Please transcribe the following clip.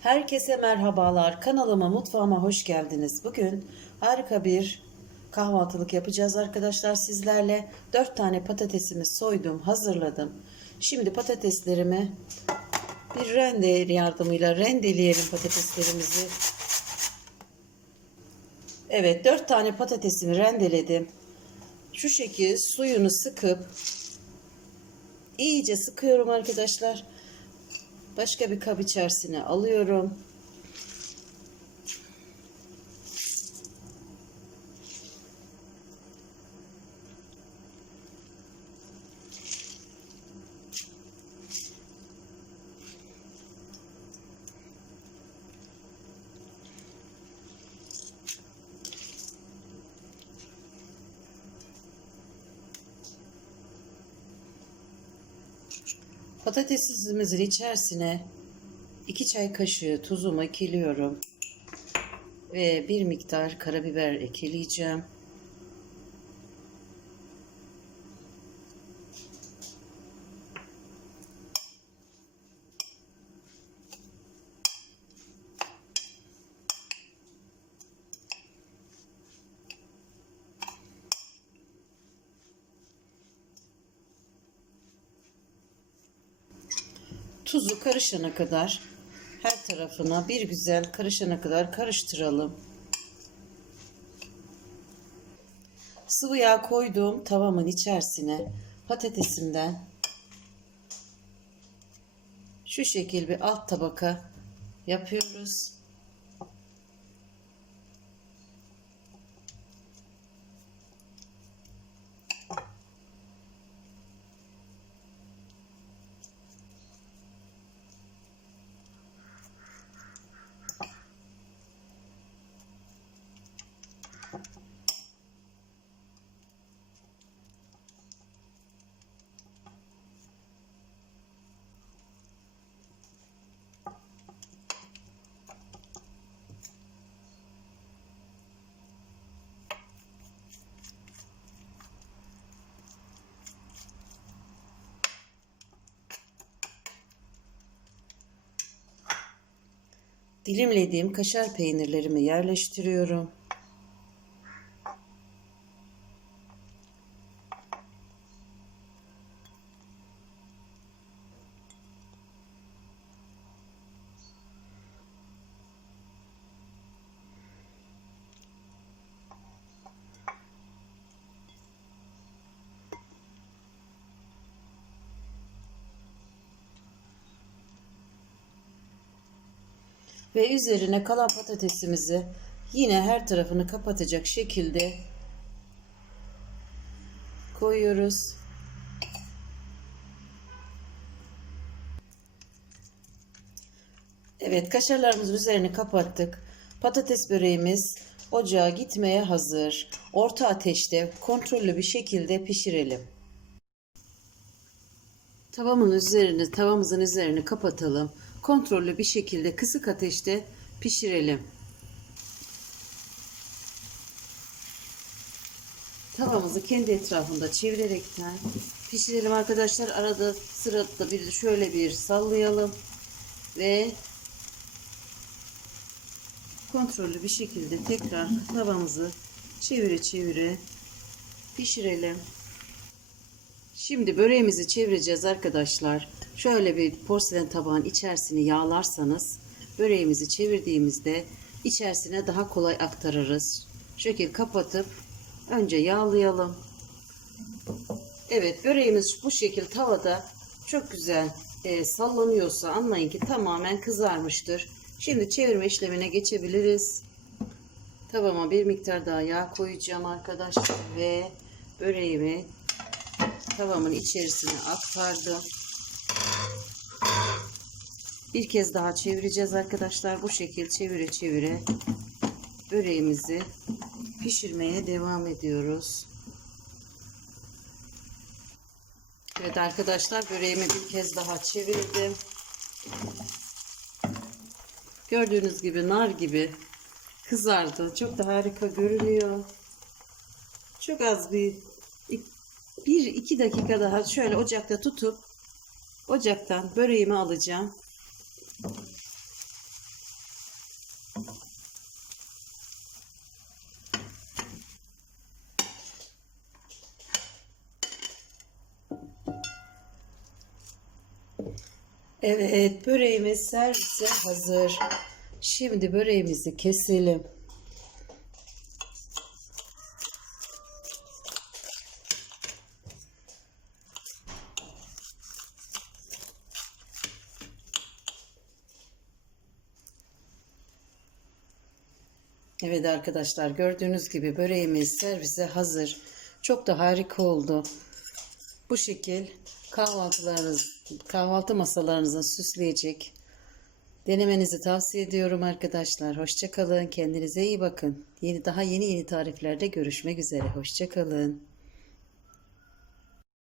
Herkese merhabalar. Kanalıma, mutfağıma hoş geldiniz. Bugün harika bir kahvaltılık yapacağız arkadaşlar sizlerle. 4 tane patatesimi soydum, hazırladım. Şimdi patateslerimi bir rende yardımıyla rendeleyelim patateslerimizi. Evet, 4 tane patatesimi rendeledim. Şu şekil suyunu sıkıp iyice sıkıyorum arkadaşlar. Başka bir kap içerisine alıyorum. Patatesimizin içerisine 2 çay kaşığı tuzumu ekliyorum. Ve bir miktar karabiber ekleyeceğim. Tuzu karışana kadar her tarafına bir güzel karışana kadar karıştıralım. Sıvı yağ koyduğum tavamın içerisine patatesimden şu şekil bir alt tabaka yapıyoruz. Dilimlediğim kaşar peynirlerimi yerleştiriyorum. Ve üzerine kalan patatesimizi yine her tarafını kapatacak şekilde koyuyoruz. Evet kaşarlarımızın üzerini kapattık. Patates böreğimiz ocağa gitmeye hazır. Orta ateşte kontrollü bir şekilde pişirelim. Tavamın üzerini, tavamızın üzerini kapatalım. Kontrollü bir şekilde kısık ateşte pişirelim. Tavamızı kendi etrafında çevirerekten pişirelim arkadaşlar. Arada sırada bir şöyle bir sallayalım ve kontrollü bir şekilde tekrar tavamızı çevire çevire pişirelim. Şimdi böreğimizi çevireceğiz arkadaşlar. Şöyle bir porselen tabağın içerisini yağlarsanız böreğimizi çevirdiğimizde içerisine daha kolay aktarırız. Şekil kapatıp önce yağlayalım. Evet böreğimiz bu şekil tavada çok güzel e, sallanıyorsa anlayın ki tamamen kızarmıştır. Şimdi çevirme işlemine geçebiliriz. Tavama bir miktar daha yağ koyacağım arkadaşlar ve böreğimi tavamın içerisine aktardım. Bir kez daha çevireceğiz arkadaşlar. Bu şekil çevire çevire böreğimizi pişirmeye devam ediyoruz. Evet arkadaşlar böreğimi bir kez daha çevirdim. Gördüğünüz gibi nar gibi kızardı. Çok da harika görünüyor. Çok az bir bir iki dakika daha şöyle ocakta tutup ocaktan böreğimi alacağım. Evet, böreğimiz servise hazır. Şimdi böreğimizi keselim. Evet arkadaşlar gördüğünüz gibi böreğimiz servise hazır. Çok da harika oldu. Bu şekil kahvaltılarınız, kahvaltı masalarınızı süsleyecek. Denemenizi tavsiye ediyorum arkadaşlar. Hoşça kalın. Kendinize iyi bakın. Yeni daha yeni yeni tariflerde görüşmek üzere. Hoşça kalın.